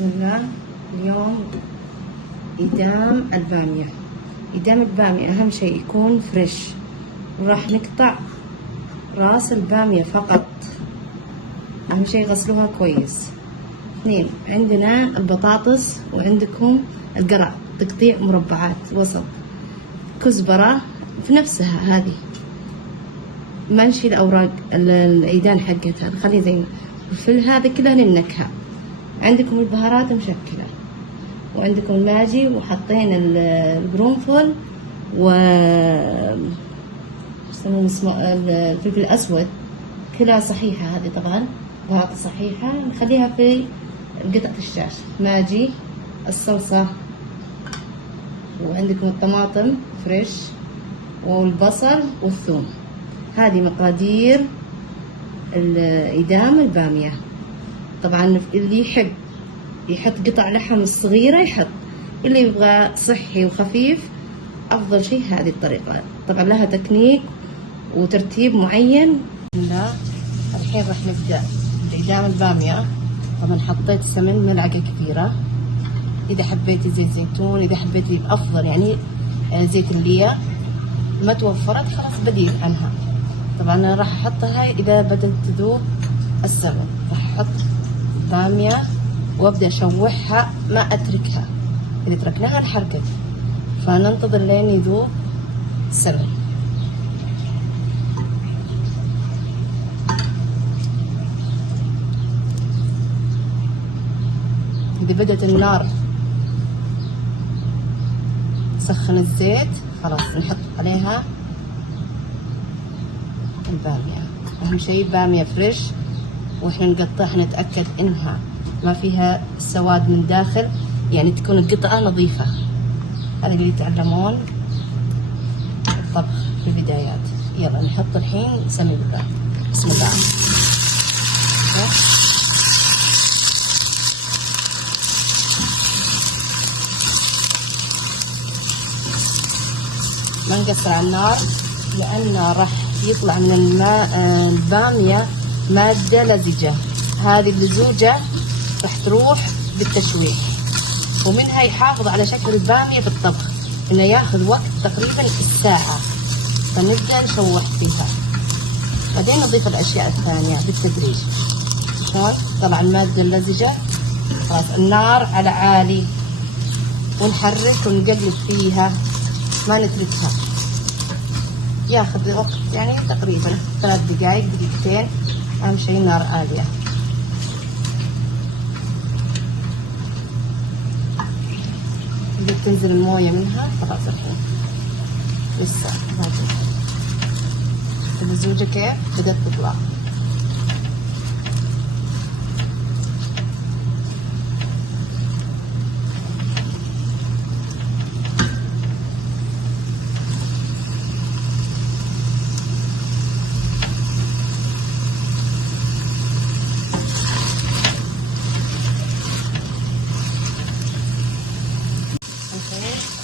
بسم الله. اليوم إدام البامية. إدام البامية أهم شيء يكون فريش، وراح نقطع راس البامية فقط. أهم شيء غسلوها كويس. 2 عندنا البطاطس، وعندكم القرع تقطيع مربعات وسط. كزبرة في نفسها هذه، ما نشيل أوراق العيدان حقتها، نخليه زي الفل. هذا كله للنكهة. عندكم البهارات مشكلة، وعندكم الماجي، وحطينا القرنفل و الفلفل الأسود، كلها صحيحة. هذه طبعا بهارات صحيحة، نخليها في قطعة الشاش. ماجي، الصلصة، وعندكم الطماطم فريش، والبصل والثوم. هذه مقادير الإدام البامية. طبعا اللي يحط قطع لحم صغيرة يحط، اللي يبغى صحي وخفيف أفضل شيء هذه الطريقة. طبعا لها تكنيك وترتيب معين. لا الحين راح نبدأ بإدام البامية. طبعا حطيت سمن ملعقة كبيرة، إذا حبيتي زيت زيتون، إذا حبيتي أفضل يعني زيت الليا. ما توفرت خلاص بديل عنها. طبعا أنا راح أحطها إذا بدأت تذوب السمن. راح أحط البامية وأبدأ أشوحها، ما أتركها. إذا تركناها انحرقت، فننتظر لين يذوب السمن. إذا بدأت النار تسخن الزيت، خلاص نحط عليها البامية. أهم شيء بامية فريش، وإحنا نقطعها نتأكد إنها ما فيها سواد من داخل، يعني تكون القطعة نظيفة. هذا اللي يتعلمون الطبخ في البدايات. يلا نحط الحين سمن. بسم الله. ما نقصر على النار، لأنه راح يطلع من الماء البامية مادة لزجة. هذه اللزوجة راح تروح بالتشويح، ومنها يحافظ على شكل البامية في الطبخ، إنه ياخذ وقت تقريبا الساعة. فنبدأ نشوح فيها، بعدين نضيف الأشياء الثانية بالتدريج. شلون؟ طبعا المادة اللزجة. خلاص النار على عالي، ونحرك ونقلب فيها، ما نتركها. ياخذ وقت يعني تقريبا 3 دقائق دقيقتين. أهم شيء النار عالية. بدأت تنزل الموية منها، خلاص الحين لسه اللزوجة كيف بدأت تطلع.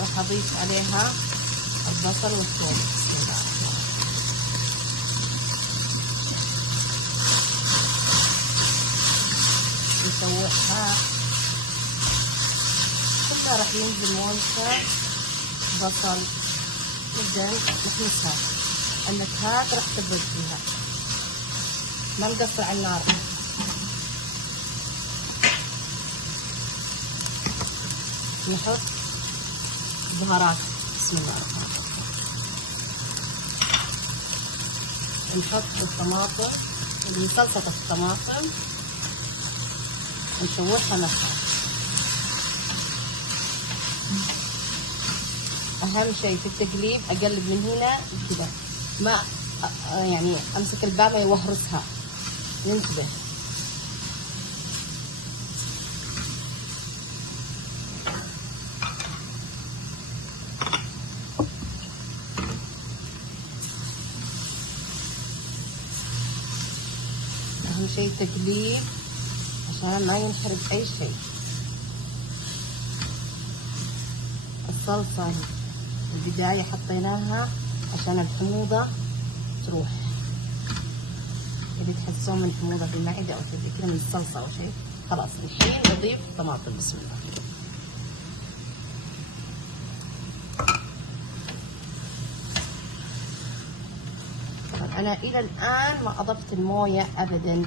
راح أضيف عليها البصل والثوم. بسم الله. نشوحها كلها، راح ينزل مويته بصل. نبدأ نحمسها، النكهات راح تبرد فيها. ما نقصر على النار. نحط بهارات. بسم الله الرحمن الرحيم. نحط الطماطم اللي صلصة الطماطم، ونشوحها نصها. أهم شيء في التقليب أقلب من هنا كذا، ما يعني أمسك البامية وأهرسها. ننتبه. أهم شيء تقليب عشان ما ينحرق أي شيء. الصلصة البداية حطيناها عشان الحموضة تروح. إذا تحسون من حموضة في المعدة أو كذا من الصلصة أو شيء، خلاص الحين نضيف طماطم. بسم الله. طبعا أنا إلى الآن ما أضفت الموية أبدا.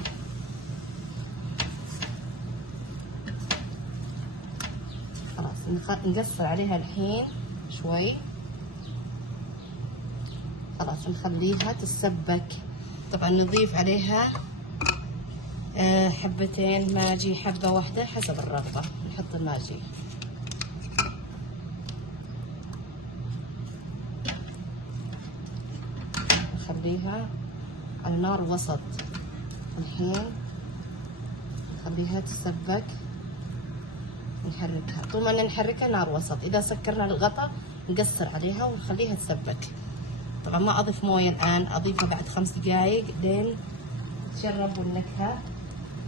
خلاص نقصر عليها الحين شوي. خلاص نخليها تتسبك. طبعا نضيف عليها حبتين ماجي، حبة واحدة حسب الرغبة. نحط الماجي. نخليها على نار وسط. الحين نخليها تتسبك. نحركها طول ما نحركها نار وسط. إذا سكرنا الغطا نقصر عليها ونخليها تسبك. طبعا ما أضيف موية الآن، أضيفها بعد 5 دقايق لين تشربوا النكهة.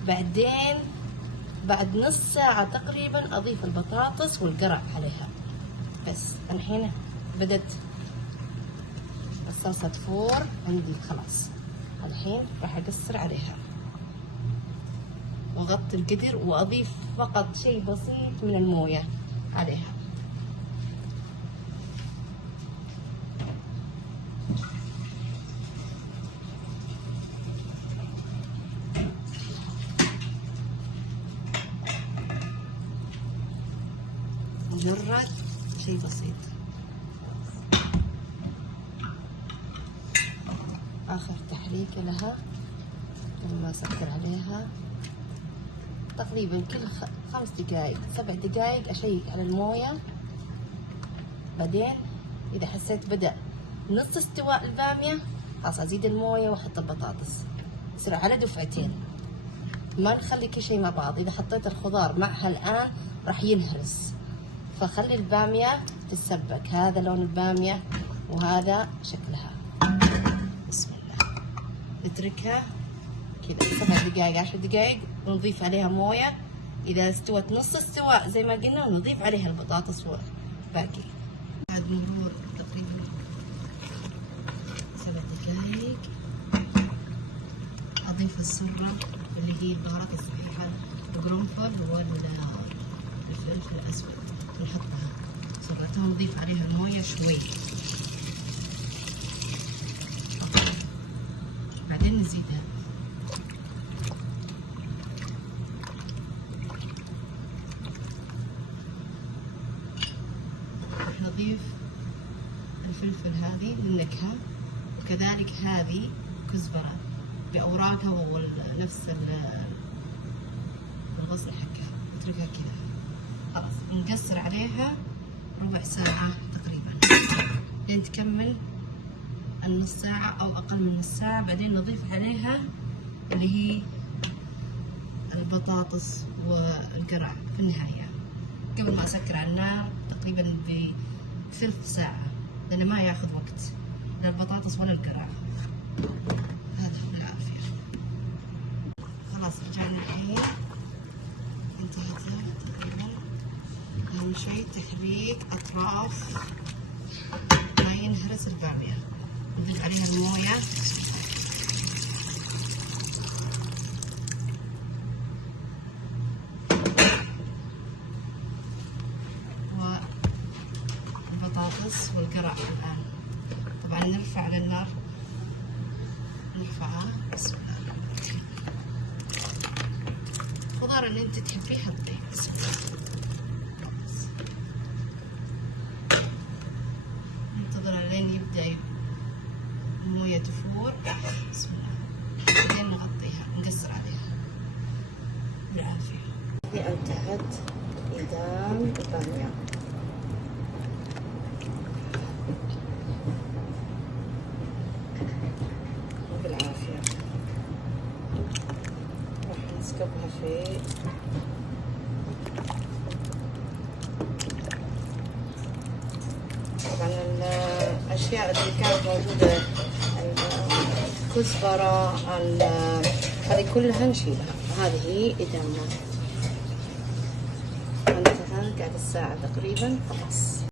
بعدين بعد نص ساعة تقريبا أضيف البطاطس والقرع عليها. بس الحين بدت الصلصة تفور عندي خلاص. الحين راح أقصر عليها وأغطي القدر وأضيف فقط شيء بسيط من الموية عليها. مجرد شيء بسيط. آخر تحريكة لها قبل ما أسكر عليها تقريبا كل 5 دقايق 7 دقايق أشيك على الموية. بعدين إذا حسيت بدأ نص استواء البامية خلاص أزيد الموية وأحط البطاطس. يصير على دفعتين، ما نخلي كل شيء مع بعض. إذا حطيت الخضار معها الآن راح ينهرس، فخلي البامية تتسبك. هذا لون البامية وهذا شكلها. بسم الله. نتركها كذا 7 دقايق 10 دقايق ونضيف عليها موية. إذا استوت نص استواء زي ما قلنا ونضيف عليها البطاطس والباقي. بعد مرور تقريبا 7 دقايق أضيف السرة اللي هي البهارات الصحيحة، القرنفل والفلفل الأسود نحطها سرتها ونضيف عليها الموية شوي. بعدين نزيدها. نضيف الفلفل هذه للنكهة، وكذلك هذه كزبرة بأوراقها ونفس الغصن حقها. نتركها كذا خلاص. نقصر عليها ربع ساعة تقريبا لين تكمل النص ساعة أو أقل من نص ساعة. بعدين نضيف عليها اللي هي البطاطس والقرع في النهاية قبل ما أسكر على النار تقريبا بثلث ساعة، لأنه ما ياخذ وقت لا البطاطس ولا القرع. هذا بالعافية. خلاص رجعنا الحين انتهت تقريبا. أهم شيء تحريك أطراف ما ينهرس البامية. نضيف عليها الموية والبطاطس والقرع الآن. طبعا نرفع على النار، نرفعها. بسم الله. الخضار اللي انت تحبيه حطيه. بسم الله. ننتظر لين يبدأ الموية تفور. بسم الله. بعدين نغطيها نقصر عليها. بالعافية. انتهت إدام البامية. بالعافية. راح نسكبها في طبعا الأشياء اللي كانت موجودة، الكزبرة، هذه كلها نشيلها. هذه إدامنا. عندنا قاعدة الساعة تقريبا خلاص.